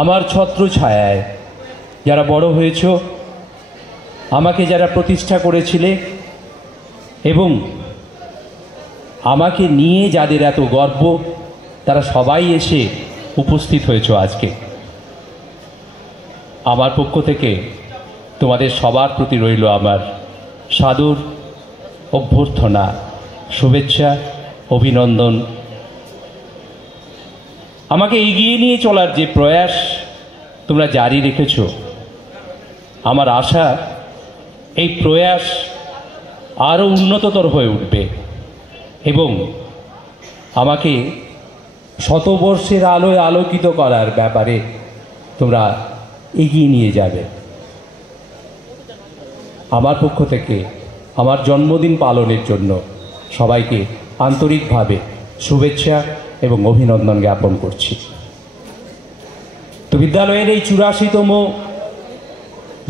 আমার ছত্র ছায়ায় যারা বড় হয়েছ, আমাকে যারা প্রতিষ্ঠা করেছিলে এবং আমাকে নিয়ে যাদের এত গর্ব, তারা সবাই এসে উপস্থিত হয়েছ আজকে। আমার পক্ষ থেকে তোমাদের সবার প্রতি রইল আমার সাদর অভ্যর্থনা, শুভেচ্ছা, অভিনন্দন। আমাকে এগিয়ে নিয়ে চলার যে প্রয়াস তোমরা জারি রেখেছ, আমার আশা এই প্রয়াস আরও উন্নততর হয়ে উঠবে এবং আমাকে শতবর্ষের আলোয় আলোকিত করার ব্যাপারে তোমরা এগিয়ে নিয়ে যাবে। আমার পক্ষ থেকে আমার জন্মদিন পালনের জন্য সবাইকে আন্তরিকভাবে শুভেচ্ছা এবং অভিনন্দন জ্ঞাপন করছি। তো বিদ্যালয়ের এই 84তম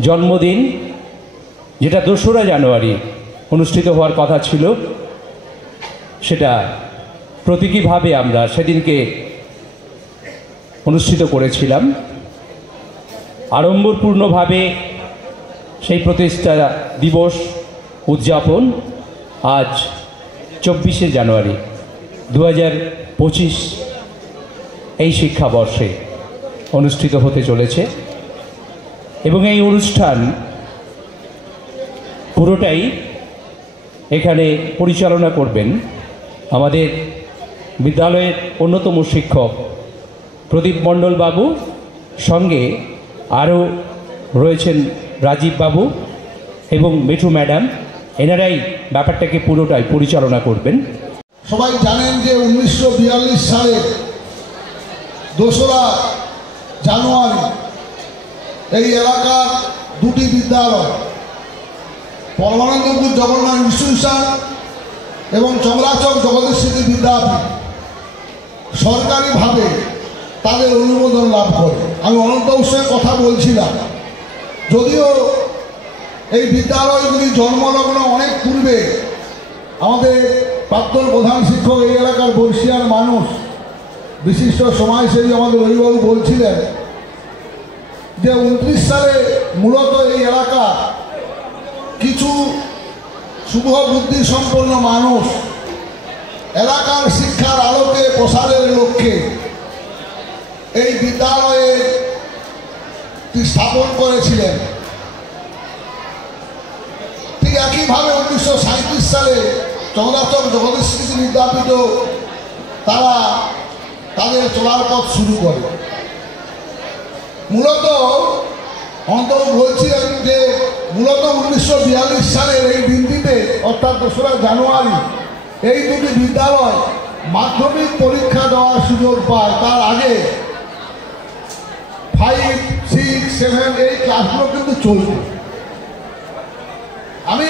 জন্মদিন, যেটা 2রা জানুয়ারি অনুষ্ঠিত হওয়ার কথা ছিল, সেটা প্রতীকীভাবে আমরা সেদিনকে অনুষ্ঠিত করেছিলাম। আড়ম্বরপূর্ণভাবে সেই প্রতিষ্ঠা দিবস উদযাপন আজ 24শে জানুয়ারি 2025 এই শিক্ষাবর্ষে অনুষ্ঠিত হতে চলেছে এবং এই অনুষ্ঠান পুরোটাই এখানে পরিচালনা করবেন আমাদের বিদ্যালয়ের অন্যতম শিক্ষক প্রদীপ মণ্ডল বাবু, সঙ্গে আরও রয়েছেন রাজীব বাবু এবং মিঠু ম্যাডাম। এনারাই ব্যাপারটাকে পুরোটাই পরিচালনা করবেন। সবাই জানেন যে 1942 সালে 2রা জানুয়ারি এই এলাকার 2টি বিদ্যালয়, পরমানন্দপুর জগন্নাথ ইনস্টিটিউশন এবং চমরাচক জগদীশ স্মৃতি বিদ্যাপীঠ সরকারিভাবে তাদের অনুমোদন লাভ করে। আমি অনন্ত উৎসবের কথা বলছিলাম, যদিও এই বিদ্যালয়গুলি জন্মলগ্ন অনেক পূর্বে আমাদের প্রাক্তন প্রধান শিক্ষক, এই এলাকার বর্ষিয়ার মানুষ, বিশিষ্ট সমাজসেবী আমাদের রবিবাবু বলছিলেন যে 29 সালে মূলত এই এলাকা কিছু শুভ বুদ্ধি সম্পন্ন মানুষ এলাকার শিক্ষার আলোকে প্রসারের লক্ষ্যে এই বিদ্যালয়ে স্থাপন করেছিলেন। ঠিক একইভাবে 1937 সালে চমরাচক জগদীশ স্মৃতি বিদ্যাপীঠও তারা তাদের চলার পথ শুরু করে। মূলত অন্তর বলছিলেন যে মূলত 1942 সালের এই দিনটিতে, অর্থাৎ 2রা জানুয়ারি, এই 2টি বিদ্যালয় মাধ্যমিক পরীক্ষা দেওয়ার সুযোগ পায়। তার আগে 5, 6, 7 এই ক্লাসগুলো কিন্তু চলবে। আমি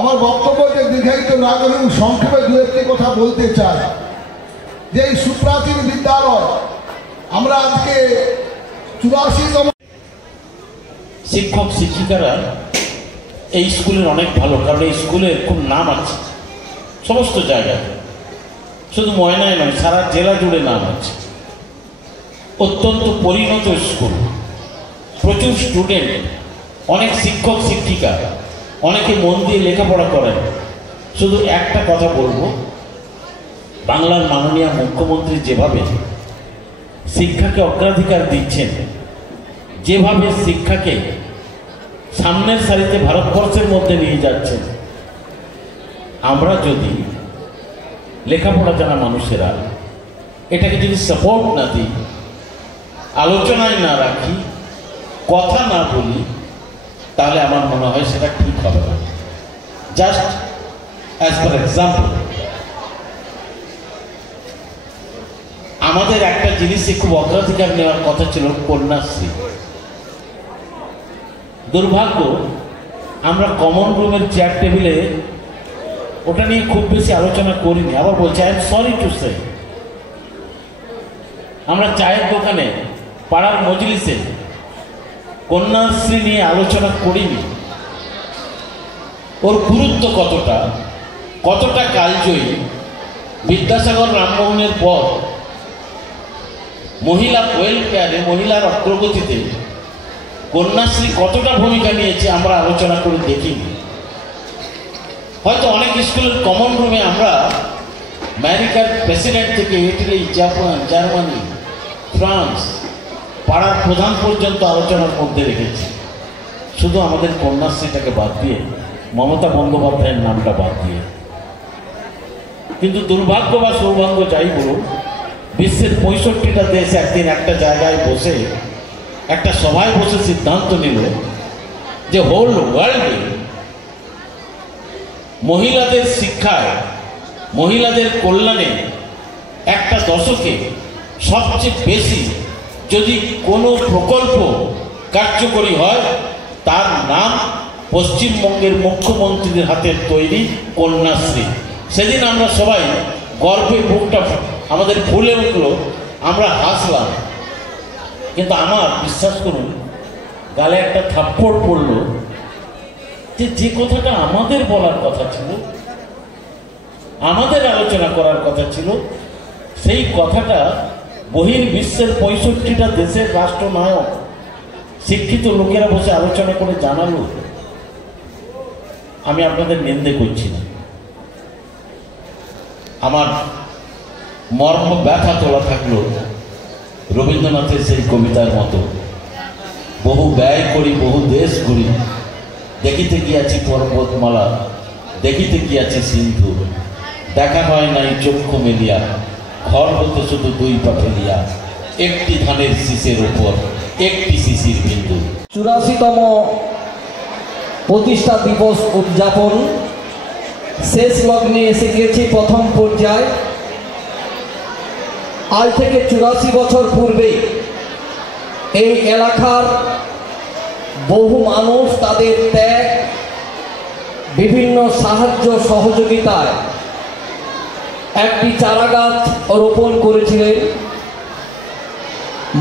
আমার বক্তব্যকে দীর্ঘায়িত না করে সংক্ষেপে 2-1টি কথা বলতে চাই যে এই সুপ্রাচীন বিদ্যালয় আমরা আজকে 84তম। শিক্ষক শিক্ষিকারা এই স্কুলের অনেক ভালো, কারণ এই স্কুলের খুব নাম আছে সমস্ত জায়গায়, শুধু ময়নায় নয়, সারা জেলা জুড়ে নাম আছে। অত্যন্ত পরিণত স্কুল, প্রচুর স্টুডেন্ট, অনেক শিক্ষক শিক্ষিকা, অনেকে মন দিয়ে লেখাপড়া করেন। শুধু একটা কথা বলবো, বাংলার মাননীয় মুখ্যমন্ত্রী যেভাবে শিক্ষাকে অগ্রাধিকার দিচ্ছেন, যেভাবে শিক্ষাকে সামনের সারিতে ভারতবর্ষের মধ্যে নিয়ে যাচ্ছেন, আমরা যদি লেখাপড়া জানা মানুষেরা এটাকে যদি সাপোর্ট না দিই, আলোচনায় না রাখি, কথা না বলি, তাহলে আমার মনে হয় সেটা ঠিক হবে না। জাস্ট অ্যাজ ফর এক্সাম্পল, আমাদের একটা জিনিসে খুব অগ্রাধিকার নেওয়ার কথা ছিল, কন্যাশ্রী। দুর্ভাগ্য, আমরা কমন রুমের চেয়ার টেবিলে ওটা নিয়ে খুব বেশি আলোচনা করিনি। আবার বলছি, I am sorry to say, আমরা চায়ের দোকানে, পাড়ার মজলিসে কন্যাশ্রী নিয়ে আলোচনা করিনি। ওর গুরুত্ব কতটা কালজয়ী। বিদ্যাসাগর রামমোহনের পর মহিলা ওয়েলফেয়ারে, মহিলার অগ্রগতিতে কন্যাশ্রী কতটা ভূমিকা নিয়েছে আমরা আলোচনা করে দেখিনি। হয়তো অনেক স্কুলের কমন রুমে আমরা আমেরিকার প্রেসিডেন্ট থেকে ইটালি, জাপান, জার্মানি, ফ্রান্স, পাড়ার প্রধান পর্যন্ত আলোচনার মধ্যে রেখেছি, শুধু আমাদের কন্যাশ্রীটাকে বাদ দিয়ে, মমতা বন্দ্যোপাধ্যায়ের নামটা বাদ দিয়ে। কিন্তু দুর্ভাগ্য বা সৌভাগ্য যাই বলুন, বিশ্বের 65টা দেশ একদিন একটা জায়গায় বসে, একটা সভায় বসে সিদ্ধান্ত নিল যে হোল ওয়ার্ল্ডে মহিলাদের শিক্ষায়, মহিলাদের কল্যাণে একটা দশকে সবচেয়ে বেশি যদি কোনো প্রকল্প কার্যকরী হয়, তার নাম পশ্চিমবঙ্গের মুখ্যমন্ত্রীর হাতের তৈরি কন্যাশ্রী। সেদিন আমরা সবাই গর্বে বুকটা আমাদের ফুলে উঠলো, আমরা হাসলাম। কিন্তু আমার বিশ্বাস করুন, গালে একটা থাপ্পড় পড়ল যে কথাটা আমাদের বলার কথা ছিল, আমাদের আলোচনা করার কথা ছিল, সেই কথাটা বহির্বিশ্বের 65টা দেশের রাষ্ট্রনায়ক, শিক্ষিত লোকেরা বসে আলোচনা করে জানালো। আমি আপনাদের নিন্দে করছি না, আমার মর্ম ব্যথা তোলা থাকলো রবীন্দ্রনাথের সেই কবিতার মতো, বহু ব্যয় করি বহু দেশ ঘুরি, দেখিতে গিয়াছি পর্বতমালা, দেখিতে গিয়াছি সিন্ধু, দেখা হয় নাই চক্ষু মেলিয়া, ঘর হতে শুধু দুই পা ফেলিয়া, একটি ধানের শীষের ওপর একটি শিশির বিন্দু। 84তম প্রতিষ্ঠা দিবস উদযাপন শেষ লগ্নে এসে গিয়েছে প্রথম পর্যায়ে। আজ থেকে 84 বছর পূর্বে এই এলাকার বহু মানুষ তাদের ত্যাগ, বিভিন্ন সাহায্য সহযোগিতায় একটি চারাগাছ রোপণ করেছিলেন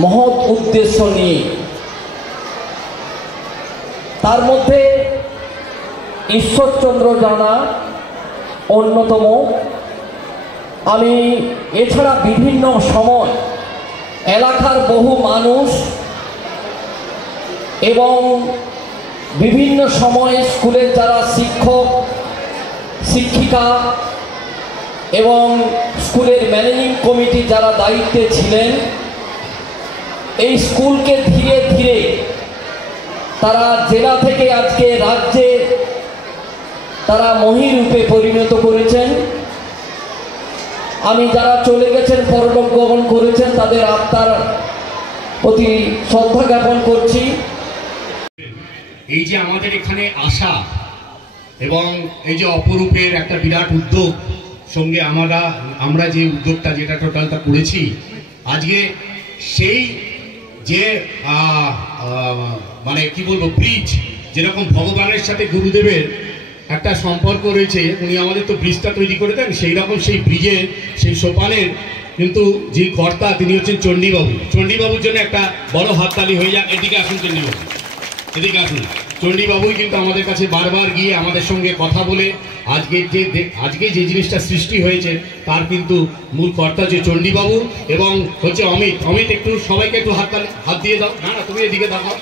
মহৎ উদ্দেশ্য নিয়ে। তার মধ্যে ঈশ্বরচন্দ্র জানা অন্যতম। আমি এছাড়া বিভিন্ন সময় এলাকার বহু মানুষ এবং বিভিন্ন সময়ে স্কুলের যারা শিক্ষক শিক্ষিকা এবং স্কুলের ম্যানেজিং কমিটি যারা দায়িত্বে ছিলেন, এই স্কুলকে ধীরে ধীরে তারা জেলা থেকে আজকে রাজ্যে তারা মহিরূপে পরিণত করেছেন। আমি যারা চলে গেছেন, পরলোক গমন করেছেন, তাদের আত্মার প্রতি শ্রদ্ধা জ্ঞাপন করছি। এই যে আমাদের এখানে আসা এবং এই যে অপরূপের একটা বিরাট উদ্যোগ সঙ্গে আমরা যে উদ্যোগটা যেটা টোটালটা করেছি আজকে, সেই যে মানে কি বলবো, ব্রিজ, যেরকম ভগবানের সাথে গুরুদেবের একটা সম্পর্ক রয়েছে, উনি আমাদের তো ব্রিজটা তৈরি করে দেন, সেই রকম সেই ব্রিজের সেই সোপানের কিন্তু যে কর্তা তিনি হচ্ছেন চণ্ডীবাবু। চণ্ডীবাবুর জন্য একটা বড় হাততালি হয়ে যাক। এদিকে আসুন চণ্ডীবাবু, এদিকে আসুন। চণ্ডীবাবুই কিন্তু আমাদের কাছে বারবার গিয়ে আমাদের সঙ্গে কথা বলে আজকে যে জিনিসটা সৃষ্টি হয়েছে তার কিন্তু মূল কর্তা যে চণ্ডীবাবু এবং হচ্ছে অমিত। একটু সবাইকে একটু হাত দিয়ে দাও। না তুমি এদিকে দাও,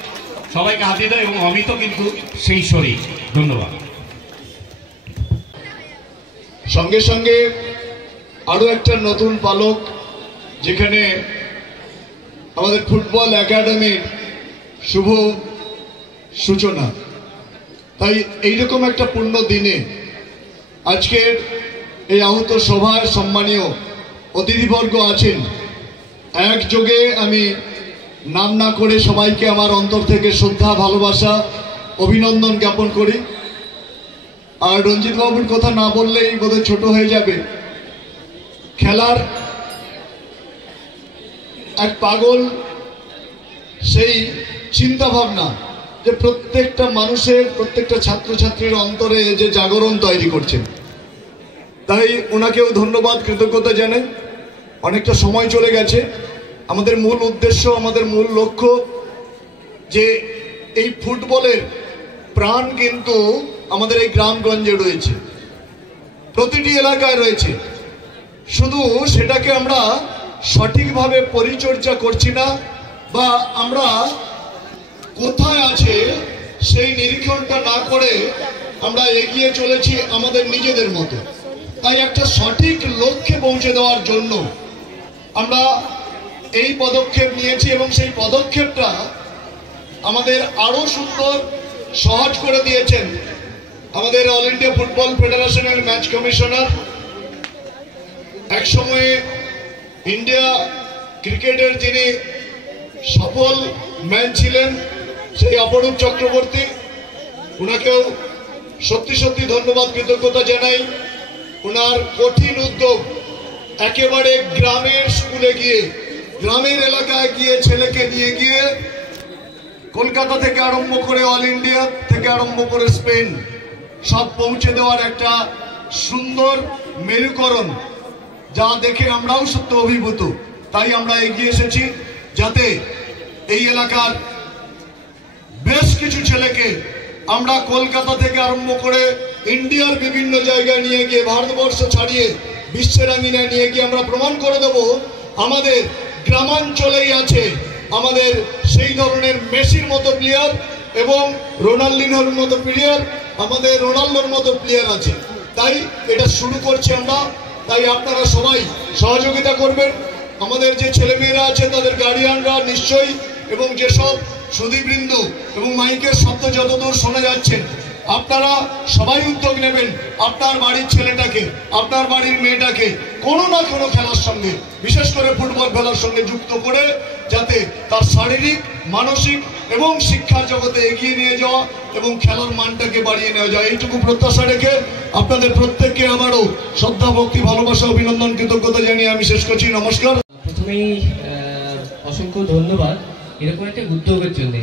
সবাইকে হাত দিয়ে দাও। এবং অমিতও কিন্তু সেই শরীর। ধন্যবাদ। সঙ্গে সঙ্গে আরো একটা নতুন পালক, যেখানে আমাদের ফুটবল একাডেমির শুভ সূচনা। তাই এইরকম একটা পূর্ণ দিনে আজকের এই আহত সভায় সম্মানীয় অতিথিবর্গ আছেন, একযোগে আমি নাম না করে সবাইকে আমার অন্তর থেকে শ্রদ্ধা, ভালোবাসা, অভিনন্দন জ্ঞাপন করি। আর রঞ্জিত বাবুর কথা না বললেই বোধহয় ছোট হয়ে যাবে। খেলার এক পাগল সেই চিন্তা ভাবনা যে প্রত্যেকটা মানুষের, প্রত্যেকটা ছাত্রছাত্রীর অন্তরে যে জাগরণ তৈরি করছেন, তাই ওনাকেও ধন্যবাদ, কৃতজ্ঞতা জানাই। অনেকটা সময় চলে গেছে। আমাদের মূল উদ্দেশ্য, আমাদের মূল লক্ষ্য যে এই ফুটবলের প্রাণ কিন্তু আমাদের এই গ্রামগঞ্জে রয়েছে, প্রতিটি এলাকায় রয়েছে। শুধু সেটাকে আমরা সঠিকভাবে পরিচর্যা করছি না, বা আমরা কোথায় আছে সেই নিরীক্ষণটা না করে আমরা এগিয়ে চলেছি আমাদের নিজেদের মতো। তাই একটা সঠিক লক্ষ্যে পৌঁছে দেওয়ার জন্য আমরা এই পদক্ষেপ নিয়েছি, এবং সেই পদক্ষেপটা আমাদের আরো সুন্দর সহজ করে দিয়েছেন আমাদের অল ইন্ডিয়া ফুটবল ফেডারেশনের ম্যাচ কমিশনার, একসময়ে ইন্ডিয়া ক্রিকেটের যিনি সফল ম্যান ছিলেন সেই অপরূপ চক্রবর্তী, ওনাকেও সত্যি সত্যি ধন্যবাদ, কৃতজ্ঞতা জানাই। ওনার কঠিন উদ্যোগ, একেবারে গ্রামের স্কুলে গিয়ে, গ্রামের এলাকায় গিয়ে ছেলেকে নিয়ে গিয়ে কলকাতা থেকে আরম্ভ করে অল ইন্ডিয়া থেকে আরম্ভ করে স্পেন সব পৌঁছে দেওয়ার একটা সুন্দর মেরুকরণ, যা দেখে আমরাও সত্য অভিভূত। তাই আমরা এগিয়ে এসেছি যাতে এই এলাকার বেশ কিছু ছেলেকে আমরা কলকাতা থেকে আরম্ভ করে ইন্ডিয়ার বিভিন্ন জায়গায় নিয়ে গিয়ে, ভারতবর্ষ ছাড়িয়ে বিশ্বের আঙিনায় নিয়ে গিয়ে আমরা প্রমাণ করে দেব আমাদের গ্রামাঞ্চলেই আছে আমাদের সেই ধরনের মেসির মতো প্লেয়ার এবং রোনাল্ডিনোর মতো প্লেয়ার, আমাদের রোনাল্ডোর মতো প্লেয়ার আছে। তাই এটা শুরু করছি আমরা। তাই আপনারা সবাই সহযোগিতা করবেন। আমাদের যে ছেলেমেয়েরা আছে তাদের গার্ডিয়ানরা নিশ্চয়ই, এবং যেসব সুধীবৃন্দ এবং মাইকের শব্দ যতদূর শোনা যাচ্ছে, আপনারা সবাই উদ্যোগ নেবেন আপনার বাড়ির ছেলেটাকে, আপনার বাড়ির মেয়েটাকে কোনো না কোনো খেলার সঙ্গে, বিশেষ করে ফুটবল খেলার সঙ্গে যুক্ত করে, যাতে তার শারীরিক, মানসিক এবং শিক্ষার জগতে এগিয়ে নিয়ে যাওয়া এবং খেলার মানটাকে বাড়িয়ে নেওয়া যায়, এইটুকু প্রত্যাশা রেখে আপনাদের প্রত্যেককে আবারও শ্রদ্ধা, ভক্তি, ভালোবাসা, অভিনন্দন, কৃতজ্ঞতা জানিয়ে আমি শেষ করছি। নমস্কার। প্রথমেই অসংখ্য ধন্যবাদ এরকম একটা উদ্যোগের জন্য।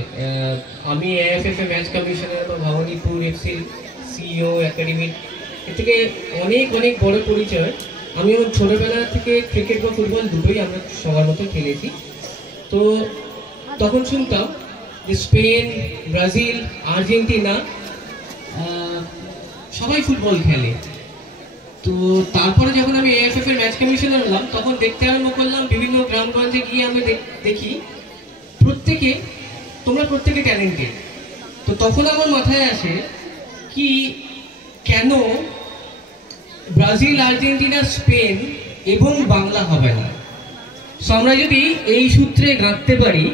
আমি AFF ম্যাচ কমিশনার বা ভবানীপুর এফসির সিইও একাডেমির এর থেকে অনেক অনেক বড় পরিচয়। আমি আমার ছোটোবেলা থেকে ক্রিকেট বা ফুটবল দুটোই আমরা সবার মতো খেলেছি। তো তখন শুনতাম যে স্পেন, ব্রাজিল, আর্জেন্টিনা সবাই ফুটবল খেলে। তো তারপরে যখন আমি AFF এর ম্যাচ কমিশনার হলাম, তখন দেখতে আরম্ভ করলাম বিভিন্ন গ্রামগঞ্জে গিয়ে আমি দেখি তোমরা প্রত্যেকে ট্যালেন্টেড। তো তখন আমার মাথায় আসে কি কেন ব্রাজিল, আর্জেন্টিনা, স্পেন এবং বাংলা হবে না। সো আমরা যদি এই সূত্রে গাঁথতে পারি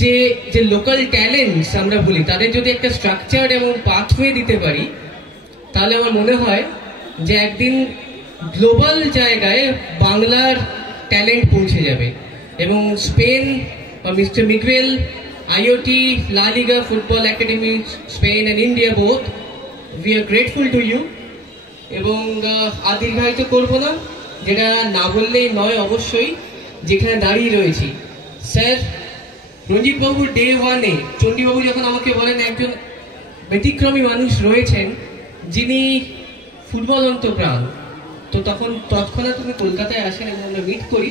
যে যে লোকাল ট্যালেন্টস আমরা বলি, তাদের যদি একটা স্ট্রাকচার এবং পাথওয়ে দিতে পারি, তাহলে আমার মনে হয় যে একদিন গ্লোবাল জায়গায় বাংলার ট্যালেন্ট পৌঁছে যাবে। এবং স্পেন বা mister Miguel, IOT, La Liga Football Academy, Spain and India both, we are grateful to you. এবং দীর্ঘায়িত করবো না, যেটা না বললেই নয় অবশ্যই, যেখানে দাঁড়িয়ে রয়েছি স্যার রঞ্জিত বাবুর ডে ওয়ানে চণ্ডীবাবু যখন আমাকে বলেন একজন ব্যতিক্রমী মানুষ রয়েছেন যিনি ফুটবল অন্তপ্রাণ, তো তখন তৎক্ষণাৎ তুমি কলকাতায় আসেন এবং আমরা মিট করি।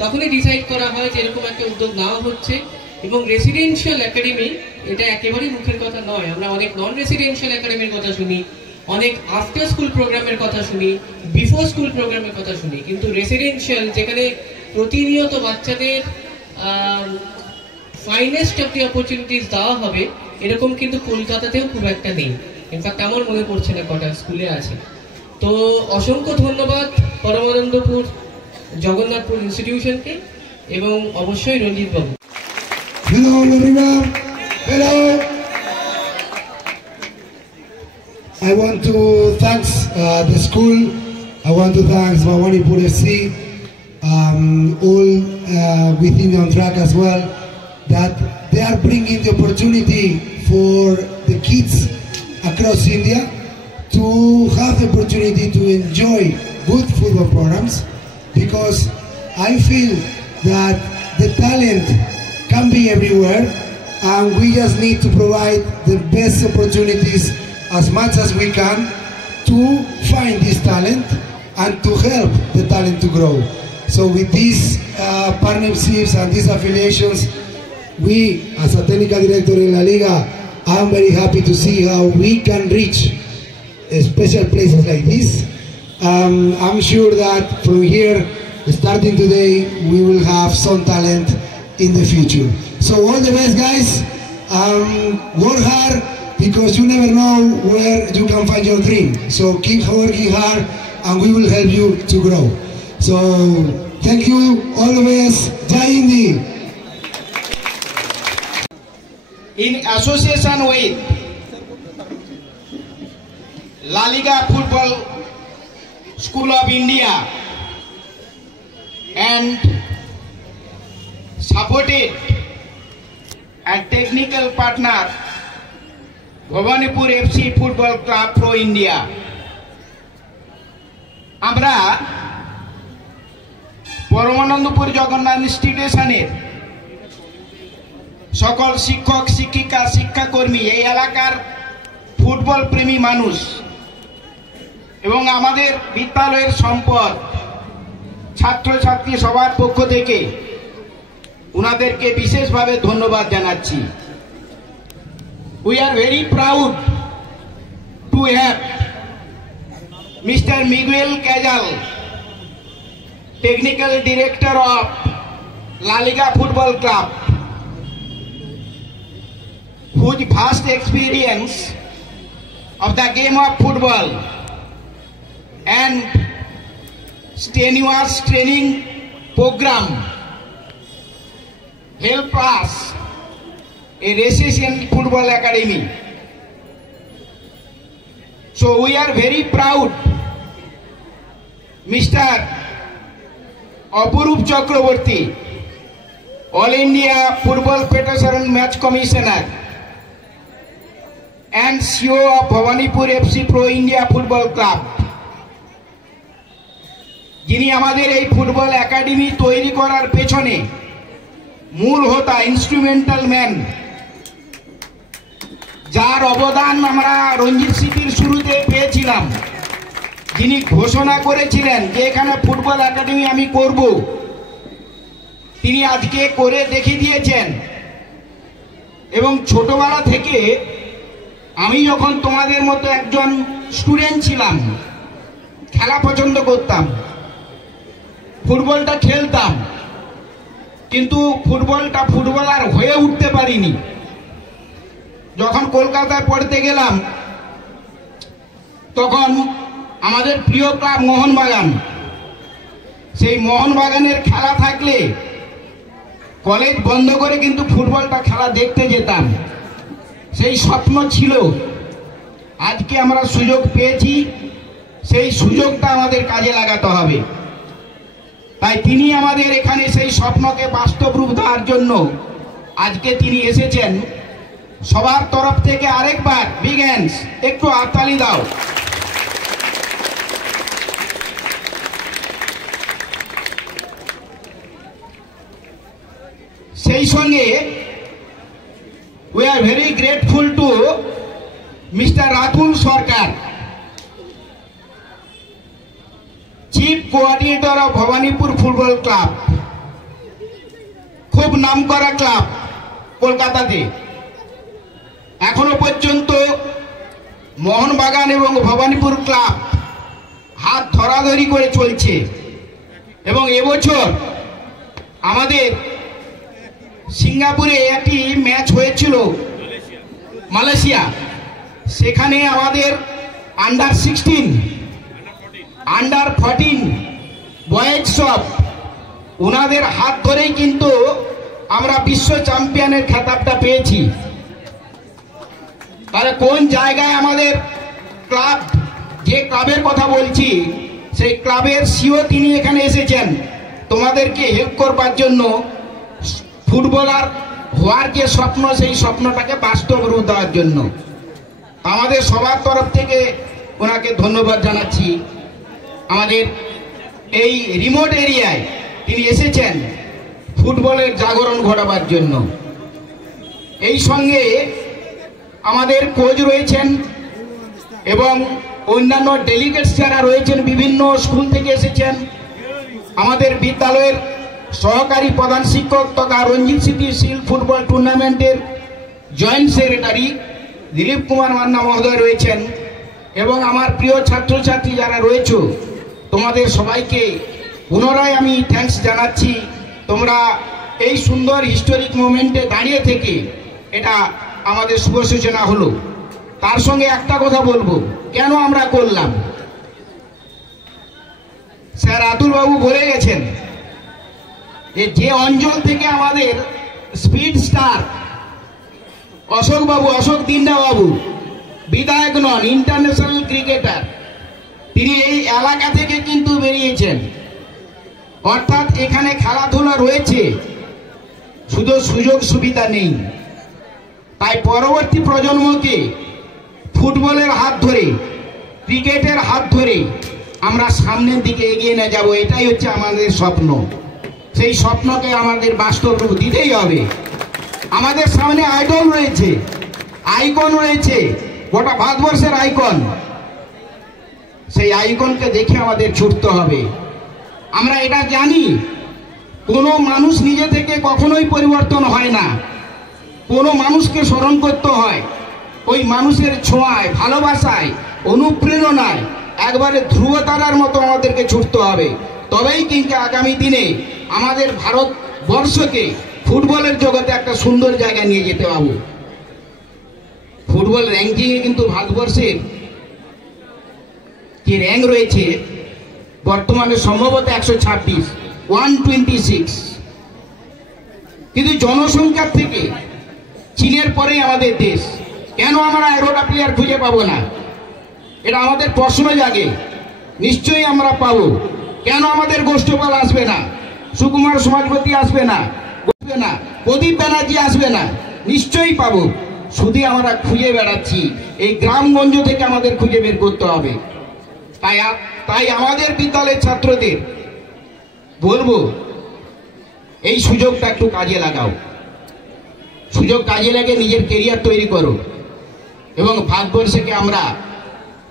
তখনই ডিসাইড করা হয় যে এরকম একটা উদ্যোগ নেওয়া হচ্ছে। এবং রেসিডেন্সিয়াল একাডেমি এটা একেবারেই মুখের কথা নয়। আমরা অনেক নন রেসিডেন্সিয়াল একাডেমির কথা শুনি, অনেক আফটার স্কুল প্রোগ্রামের কথা শুনি, বিফোর স্কুল প্রোগ্রামের কথা শুনি, কিন্তু রেসিডেন্সিয়াল যেখানে প্রতিনিয়ত বাচ্চাদের ফাইনেস্ট অফ দি অপরচুনিটিস দেওয়া হবে, এরকম কিন্তু কলকাতাতেও খুব একটা নেই। ইনফ্যাক্ট আমার মনে পড়ছে না কটা স্কুলে আছে। তো অসংখ্য ধন্যবাদ পরমানন্দপুর জগন্নাথপুর ইনস্টিটিউশনকে এবং অবশ্যই রঞ্জিত বাবু। Hello everyone. Hello. I want to thank the school. I want to thank Bhawanipur FC, all within on track as well, that they are bringing the opportunity for the kids across India to have the opportunity to enjoy good football programs, because I feel that the talent can be everywhere and we just need to provide the best opportunities as much as we can to find this talent and to help the talent to grow. So with these partnerships and these affiliations, we as a technical director in La Liga, I am very happy to see how we can reach special places like this. I'm sure that from here starting today, we will have some talent in the future. So all the best, guys. Work hard, because you never know where you can find your dream. So keep working hard, and we will help you to grow. So thank you, all the best. Jai Hindi. In association with La Liga Football School of India and supported and technical partner Bhawanipur FC Football Club Pro India, আমরা পরমানন্দপুর জগন্নাথ ইনস্টিটিউশনের সকল শিক্ষক শিক্ষিকা শিক্ষাকর্মী, এই এলাকার football প্রেমী মানুষ এবং আমাদের বিদ্যালয়ের সম্পদ ছাত্রছাত্রী সবার পক্ষ থেকে উনাদেরকে বিশেষভাবে ধন্যবাদ জানাচ্ছি। We are very proud to have Mr. Miguel Cajal, Technical Director of La Liga Football Club, whose vast experience of the game of football and strenuous training program help us a Resident Football Academy. So we are very proud, Mr. Apurup Chakraborty, All India Football Federation Match Commissioner and CEO of Bhawanipur FC Pro India Football Club, যিনি আমাদের এই football academy তৈরি করার পেছনে মূল হোতা, instrumental man, যার অবদান আমরা রঞ্জিত সিটির শুরুতে পেয়েছিলাম, যিনি ঘোষণা করেছিলেন যে এখানে ফুটবল একাডেমি আমি করব, তিনি আজকে করে দেখিয়ে দিয়েছেন। এবং ছোটবেলা থেকে আমি যখন তোমাদের মতো একজন স্টুডেন্ট ছিলাম, খেলা পছন্দ করতাম, ফুটবলটা খেলতাম, কিন্তু ফুটবলার হয়ে উঠতে পারিনি। যখন কলকাতায় পড়তে গেলাম তখন আমাদের প্রিয় ক্লাব মোহনবাগান, সেই মোহনবাগানের খেলা থাকলে কলেজ বন্ধ করে কিন্তু ফুটবলটা খেলা দেখতে যেতাম। সেই স্বপ্ন ছিল, আজকে আমরা সুযোগ পেয়েছি, সেই সুযোগটা আমাদের কাজে লাগাতে হবে। তাই তিনি আমাদের এখানে সেই স্বপ্নকে বাস্তব রূপ দেওয়ার জন্য আজকে তিনি এসেছেন। সবার তরফ থেকে আরেকবার বিগ হ্যান্ডস, একটু হাততালি দাও। সেই সঙ্গে we are very grateful to Mr. Ratul Sarkar, Chief Coordinator of Bhawanipur Football Club, খুব নামকরা ক্লাব কলকাতাতে। এখনো পর্যন্ত মোহনবাগান এবং ভবানীপুর ক্লাব হাত ধরাধরি করে চলছে এবং এবছর আমাদের সিঙ্গাপুরে একটি ম্যাচ হয়েছিল, মালয়েশিয়া, সেখানে আমাদের আন্ডার 16, আন্ডার 14 বয়েজ সব ওনাদের হাত ধরেই কিন্তু আমরা বিশ্ব চ্যাম্পিয়নের খেতাবটা পেয়েছি। তাহলে কোন জায়গায় আমাদের ক্লাব, যে ক্লাবের কথা বলছি সেই ক্লাবের সিও তিনি এখানে এসেছেন তোমাদেরকে হেল্প করবার জন্য, ফুটবলার হওয়ার যে স্বপ্ন সেই স্বপ্নটাকে বাস্তব রূপ দেওয়ার জন্য। আমাদের সবার তরফ থেকে ওনাকে ধন্যবাদ জানাচ্ছি। আমাদের এই রিমোট এরিয়ায় তিনি এসেছেন ফুটবলের জাগরণ ঘটাবার জন্য। এই সঙ্গে আমাদের কোচ রয়েছেন এবং অন্যান্য ডেলিগেটস যারা রয়েছেন বিভিন্ন স্কুল থেকে এসেছেন। আমাদের বিদ্যালয়ের সহকারী প্রধান শিক্ষক তথা রঞ্জিত সিটি শিল্ড ফুটবল টুর্নামেন্টের জয়েন্ট সেক্রেটারি দিলীপ কুমার মান্না মহোদয় রয়েছেন এবং আমার প্রিয় ছাত্রছাত্রী যারা রয়েছে তোমাদের সবাইকে পুনরায় আমি থ্যাঙ্কস জানাচ্ছি। তোমরা এই সুন্দর হিস্টোরিক মোমেন্টে দাঁড়িয়ে থেকে এটা আমাদের শুভ সূচনা হলো। তার সঙ্গে একটা কথা বলবো, কেন আমরা করলাম। স্যার আতুল বাবু বলে গেছেন যে অঞ্চল থেকে আমাদের স্পিড স্টার অশোক দিন্ডা বাবু বিধায়ক নন, ইন্টারন্যাশনাল ক্রিকেটার, তিনি এই এলাকা থেকে কিন্তু বেরিয়েছেন। অর্থাৎ এখানে খেলাধুলা রয়েছে, শুধু সুযোগ সুবিধা নেই। তাই পরবর্তী প্রজন্মকে ফুটবলের হাত ধরে, ক্রিকেটের হাত ধরে আমরা সামনের দিকে এগিয়ে নিয়ে যাব, এটাই হচ্ছে আমাদের স্বপ্ন। সেই স্বপ্নকে আমাদের বাস্তব রূপ দিতেই হবে। আমাদের সামনে আইডল রয়েছে, আইকন রয়েছে, গোটা ভারতবর্ষের আইকন। সেই আইকনকে দেখে আমাদের ছুটতে হবে। আমরা এটা জানি, কোনো মানুষ নিজে থেকে কখনোই পরিবর্তন হয় না। কোনো মানুষকে স্মরণ করতে হয়, ওই মানুষের ছোঁয়ায়, ভালোবাসায়, অনুপ্রেরণায় একবারে ধ্রুবতারার মতো আমাদেরকে ছুটতে হবে। তবেই কিন্তু আগামী দিনে আমাদের ভারতবর্ষকে ফুটবলের জগতে একটা সুন্দর জায়গায় নিয়ে যেতে পারবো। ফুটবল র্যাঙ্কিংয়ে কিন্তু ভারতবর্ষের যে র্যাঙ্ক রয়েছে বর্তমানে সম্ভবত 126, কিন্তু জনসংখ্যার থেকে চীনের পরেই আমাদের দেশ। কেন আমরা 11টা প্লেয়ার খুঁজে পাবো না? এটা আমাদের প্রশ্ন জাগে। নিশ্চয়ই আমরা পাবো। কেন আমাদের গোষ্ঠপাল আসবে না, সুকুমার সমাজপতি আসবে না, প্রদীপ ব্যানার্জি আসবে না? নিশ্চয়ই পাবো। শুধু আমরা খুঁজে বেড়াচ্ছি, এই গ্রামগঞ্জ থেকে আমাদের খুঁজে বের করতে হবে। তাই আমাদের বিদ্যালয়ের ছাত্রদের বলবো, এই সুযোগটা একটু কাজে লাগাও। সুযোগ কাজে লাগে নিজের কেরিয়ার তৈরি করো, এবং ভারতবর্ষকে আমরা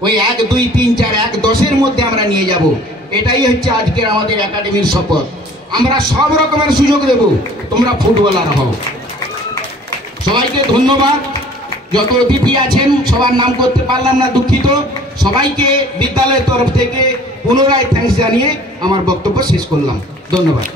ওই 1, 2, 3, 4, 1, 10-এর মধ্যে আমরা নিয়ে যাব। এটাই হচ্ছে আজকের আমাদের একাডেমির শপথ। আমরা সব রকমের সুযোগ দেব, তোমরা ফুটবলার হও। সবাইকে ধন্যবাদ। যত অতিথি আছেন সবার নাম করতে পারলাম না, দুঃখিত। সবাইকে বিদ্যালয়ের তরফ থেকে পুনরায় থ্যাঙ্কস জানিয়ে আমার বক্তব্য শেষ করলাম। ধন্যবাদ।